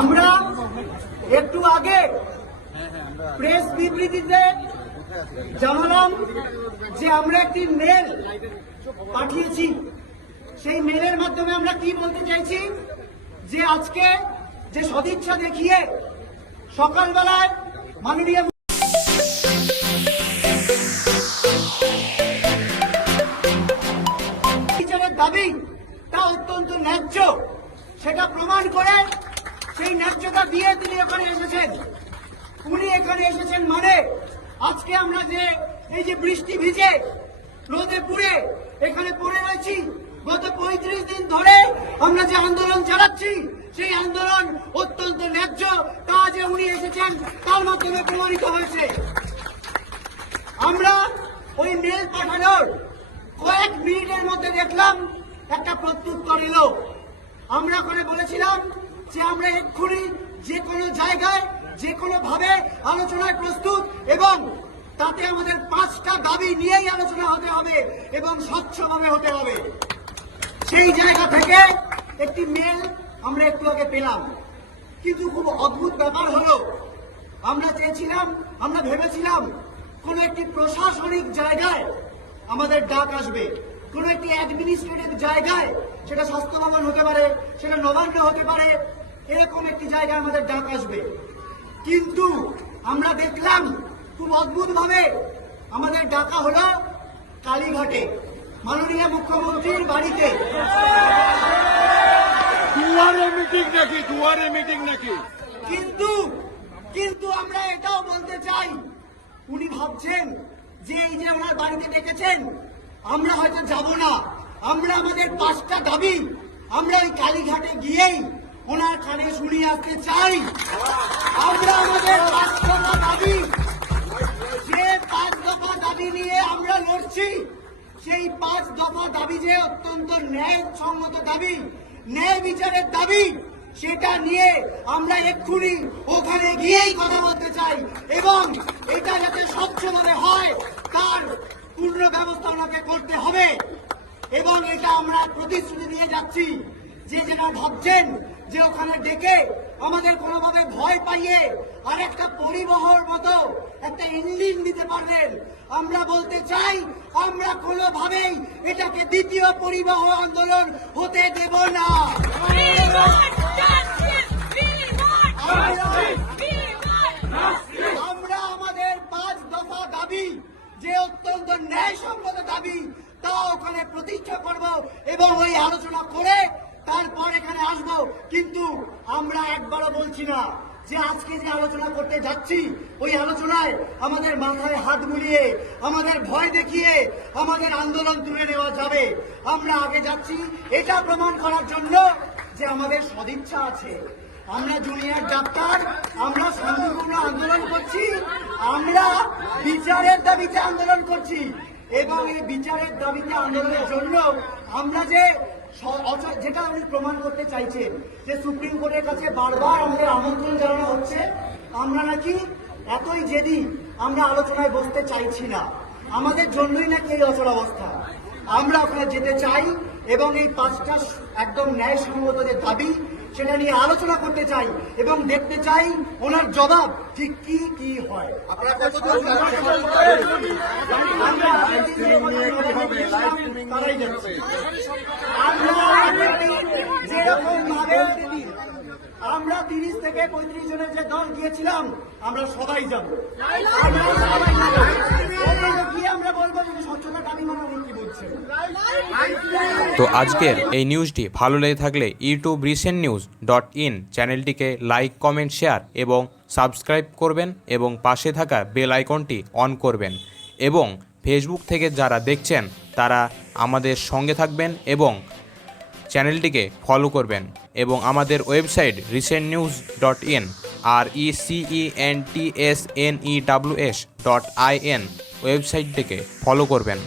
আমরা একটু আগে প্রেস বিবৃতিতে জানালাম যে আমরা একটি মেল পাঠিয়েছি। সেই মেলের মাধ্যমে আমরা কি বলতে চাইছি, যে আজকে যে সদিচ্ছা দেখিয়ে সকালবেলায় মাননীয় বিচারের দাবি তা অত্যন্ত ন্যায্য, সেটা প্রমাণ করে সেই ন্যায্যতা দিয়ে তিনি এখানে এসেছেন। উনি এখানে এসেছেন মানে আজকে আমরা যে এই যে বৃষ্টি ভিজে রোদে পুড়ে এখানে পড়ে রয়েছি, গত 35 দিন ধরে আমরা যে আন্দোলন চালাচ্ছি, সেই আন্দোলন অত্যন্ত ন্যায্য তা যে উনি এসেছেন তার মাধ্যমে প্রমাণিত হয়েছে। আমরা ওই মেল পাঠানোর কয়েক মিনিটের মধ্যে দেখলাম একটা প্রত্যুত্তর এলো। আমরা ওখানে বলেছিলাম যে আমরা এক্ষুনি যে কোনো জায়গায় যে কোনো ভাবে আলোচনায় প্রস্তুত, এবং তাতে আমাদের 5টা দাবি নিয়েই আলোচনা হতে হবে এবং স্বচ্ছভাবে হতে হবে। সেই জায়গা থেকে একটি মেল আমরা একটু আগে পেলাম, কিন্তু খুব অদ্ভুত ব্যাপার হলো, আমরা চেয়েছিলাম, আমরা ভেবেছিলাম কোন একটি প্রশাসনিক জায়গায় আমাদের ডাক আসবে, কোন একটি অ্যাডমিনিস্ট্রেটিভ জায়গায়, সেটা স্বাস্থ্য ভবন হতে পারে, সেটা নবান্ন হতে পারে, এরকম একটি জায়গায় আমাদের ডাক আসবে। কিন্তু আমরা দেখলাম খুব অদ্ভুত ভাবে আমাদের ডাকা হলো কালীঘাটে, মাননীয় মুখ্যমন্ত্রীর বাড়িতে। দুয়ারে মিটিং নাকি? কিন্তু আমরা এটাও বলতে চাই, উনি ভাবছেন যে এই যে ওনার বাড়িতে ডেকেছেন আমরা হয়তো যাব না, আমরা আমাদের 5টা দাবি আমরা ওই কালীঘাটে গিয়েই ওনার কানে শুনিয়ে আসতে চাই। আমরা আমাদের 5 দফা দাবি, যে 5 দফা দাবি নিয়ে আমরা লড়ছি, সেই 5 দফা দাবি যে অত্যন্ত ন্যায়সঙ্গত দাবি, ন্যায় বিচারের দাবি, সেটা নিয়ে আমরা এক্ষুনি ওখানে গিয়েই কথা বলতে চাই, এবং এটা যাতে স্বচ্ছভাবে হয় তার পূর্ণ ব্যবস্থা আমাকে করতে হবে। এবং এটা আমরা প্রতিশ্রুতি দিয়ে যাচ্ছি যে যেটা ভাবছেন যে ওখানে ডেকে আমাদের কোনোভাবে ভয় পাইয়ে আর একটা পরিবহর মতো একটা ইঞ্জিন দিতে পারলেন, আমরা বলতে চাই আমরা কোনোভাবেই এটাকে দ্বিতীয় পরিবহ আন্দোলন হতে দেব না। আমরা আমাদের 5 দফা দাবি যে অত্যন্ত ন্যায়সঙ্গত দাবি তা ওখানে প্রতিষ্ঠা করব এবং ওই আলোচনা করে তারপর এখানে আসব। কিন্তু আমরা একবারও বলছি না যে আজকে যে আলোচনা করতে যাচ্ছি ওই আলোচনায় আমাদের মাথায় হাত বুলিয়ে, আমাদের ভয় দেখিয়ে আমাদের আন্দোলন তুলে নেওয়া যাবে। আমরা আগে যাচ্ছি এটা প্রমাণ করার জন্য যে আমাদের সদিচ্ছা আছে। আমরা জুনিয়র ডাক্তার, আমরা শান্তিপূর্ণ আন্দোলন করছি, আমরা বিচারের দাবিতে আন্দোলন করছি, এবং এই বিচারের দাবিতে আন্দোলনের জন্য আমরা যেটা উনি প্রমাণ করতে চাইছেন যে সুপ্রিম কোর্টের কাছে বারবার আমাদের আমন্ত্রণ জানানো হচ্ছে, আমরা নাকি এতই জেদি আমরা আলোচনায় বসতে চাইছি না, আমাদের জন্যই নাকি এই অচলাবস্থা। আমরা ওখানে যেতে চাই এবং এই 5টা একদম ন্যায়সঙ্গত যে দাবি সেটা নিয়ে আলোচনা করতে চাই এবং দেখতে চাই ওনার জবাব ঠিক কি হয়। যেরকম ভাবে আমরা 30 থেকে 35 জনের যে দল গিয়েছিলাম আমরা সবাই যাব, আমরা বলবো যে স্বচ্ছতা দাবি মানে কি বলছেন। তো আজকের এই নিউজটি ভালো লেগে থাকলে youtube.recentnews.in চ্যানেলটিকে লাইক, কমেন্ট, শেয়ার এবং সাবস্ক্রাইব করবেন এবং পাশে থাকা বেল আইকনটি অন করবেন, এবং ফেসবুক থেকে যারা দেখছেন তারা আমাদের সঙ্গে থাকবেন এবং চ্যানেলটিকে ফলো করবেন, এবং আমাদের ওয়েবসাইট recentnews.in RECENTSNEWS.in ওয়েবসাইটটিকে ফলো করবেন।